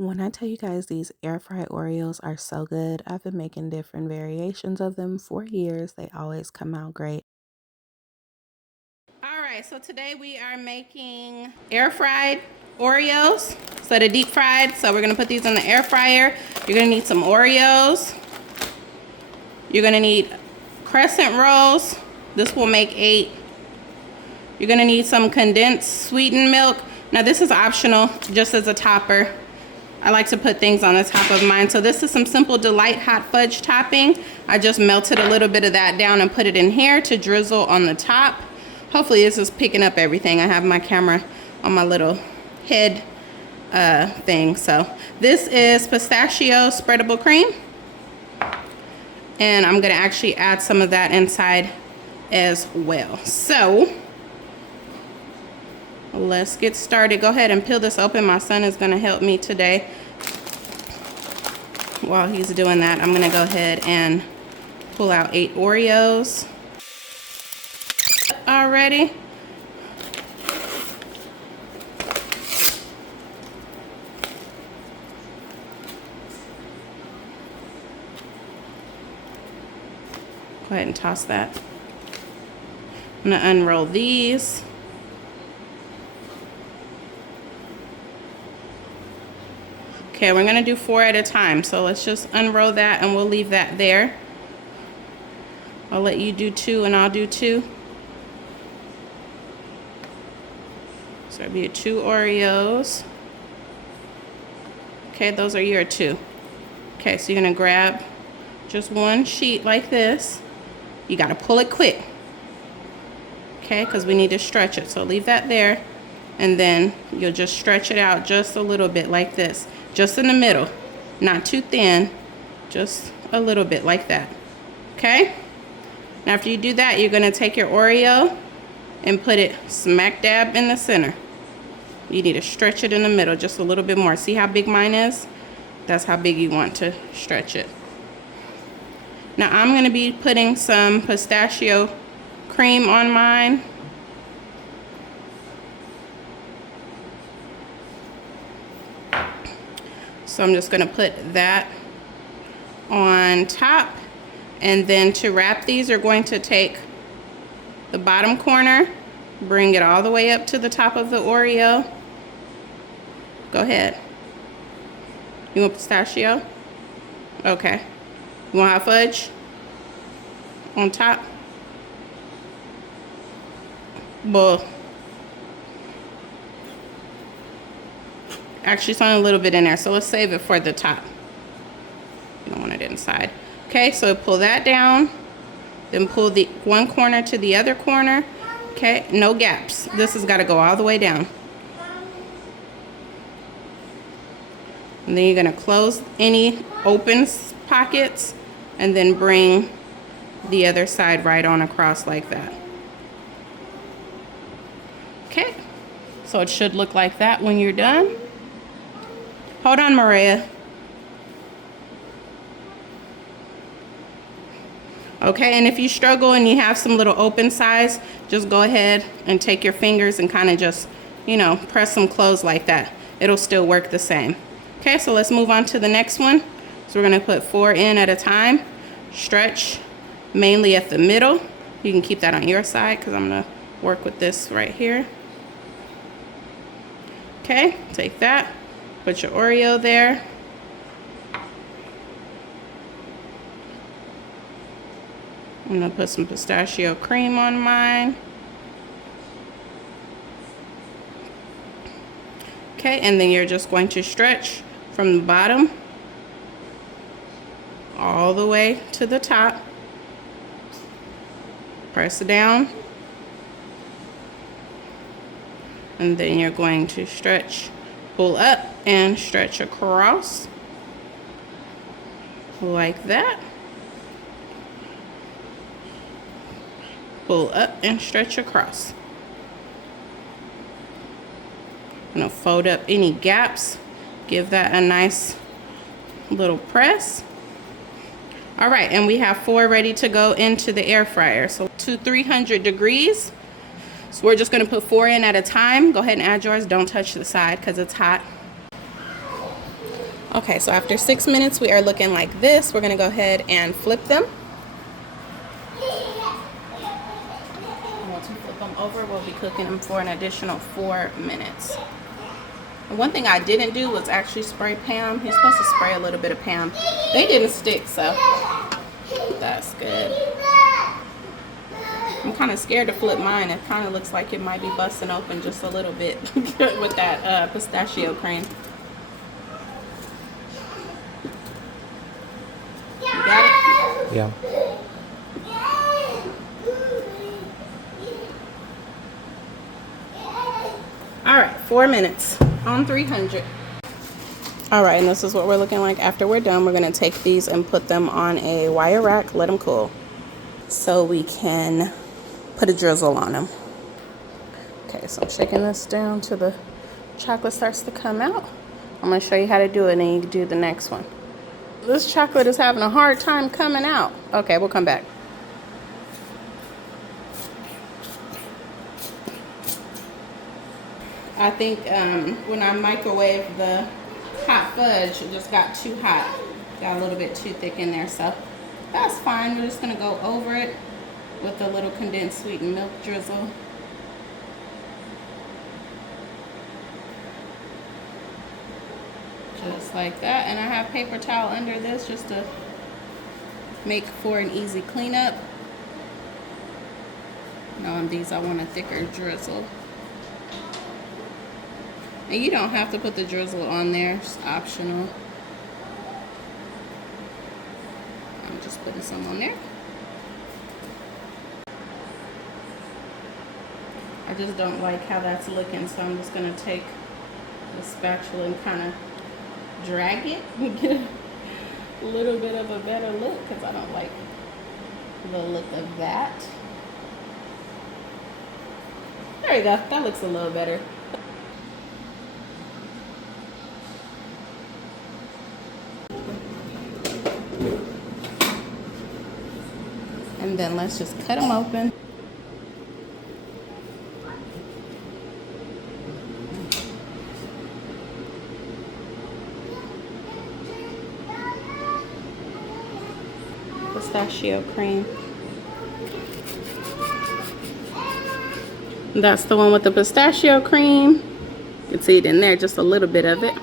When I tell you guys these air fried Oreos are so good, I've been making different variations of them for years. They always come out great. All right, so today we are making air fried Oreos instead of deep fried. So we're gonna put these in the air fryer. You're gonna need some Oreos. You're gonna need crescent rolls. This will make 8. You're gonna need some condensed sweetened milk. Now this is optional, just as a topper. I like to put things on the top of mine. So this is some Simple Delight hot fudge topping. I just melted a little bit of that down and put it in here to drizzle on the top. Hopefully this is picking up everything. I have my camera on my little head thing. So this is pistachio spreadable cream. And I'm gonna actually add some of that inside as well. So let's get started. Go ahead and peel this open. My son is gonna help me today. While he's doing that, I'm gonna go ahead and pull out 8 Oreos already. Go ahead and toss that. I'm gonna unroll these. Okay, we're gonna do 4 at a time. So let's just unroll that and we'll leave that there. I'll let you do 2 and I'll do 2. So it'll be 2 Oreos. Okay, those are your 2. Okay, so you're gonna grab just one sheet like this. You gotta pull it quick. Okay, because we need to stretch it. So leave that there. And then you'll just stretch it out just a little bit like this. Just in the middle. Not too thin. Just a little bit like that. Okay? Now after you do that, you're gonna take your Oreo and put it smack dab in the center. You need to stretch it in the middle just a little bit more. See how big mine is? That's how big you want to stretch it. Now I'm gonna be putting some pistachio cream on mine. So I'm just gonna put that on top. And then to wrap these, you're going to take the bottom corner, bring it all the way up to the top of the Oreo. Go ahead. You want pistachio? Okay. You want hot fudge on top? Well, actually it's only a little bit in there, so let's save it for the top. You don't want it inside. Okay, so pull that down, then pull the one corner to the other corner. Okay, no gaps. This has got to go all the way down. And then you're gonna close any open pockets and then bring the other side right on across like that. Okay, so it should look like that when you're done. Hold on, Maria. Okay, and if you struggle and you have some little open sides, just go ahead and take your fingers and kind of just, you know, press them closed like that. It'll still work the same. Okay, so let's move on to the next one. So we're gonna put 4 in at a time. Stretch mainly at the middle. You can keep that on your side because I'm gonna work with this right here. Okay, take that, put your Oreo there. I'm gonna put some pistachio cream on mine. Okay, and then you're just going to stretch from the bottom all the way to the top. Press it down. And then you're going to stretch, pull up and stretch across like that. Pull up and stretch across. I'm gonna fold up any gaps, give that a nice little press. All right, and we have 4 ready to go into the air fryer. So to 300 degrees. So we're just gonna put 4 in at a time. Go ahead and add yours. Don't touch the side because it's hot. Okay, so after 6 minutes, we are looking like this. We're gonna go ahead and flip them. And once we flip them over, we'll be cooking them for an additional 4 minutes. And one thing I didn't do was actually spray Pam. You're supposed to spray a little bit of Pam. They didn't stick, so that's good. I'm kind of scared to flip mine. It kind of looks like it might be busting open just a little bit with that pistachio cream. You got it? Yeah. All right, 4 minutes on 300. All right, and this is what we're looking like after we're done. We're gonna take these and put them on a wire rack, let them cool, so we can put a drizzle on them. Okay, so I'm shaking this down till the chocolate starts to come out. I'm gonna show you how to do it, and then you do the next one. This chocolate is having a hard time coming out. Okay, we'll come back. I think when I microwaved the hot fudge, it just got too hot. Got a little bit too thick in there, so that's fine. We're just gonna go over it with a little condensed sweetened milk drizzle. Just like that. And I have paper towel under this just to make for an easy cleanup. Now on these I want a thicker drizzle. And you don't have to put the drizzle on there, it's optional. I'm just putting some on there. I just don't like how that's looking, so I'm just gonna take the spatula and kind of drag it and get a little bit of a better look, because I don't like the look of that. There you go, that looks a little better. And then let's just cut them open. Pistachio cream. That's the one with the pistachio cream. You can see it in there, just a little bit of it.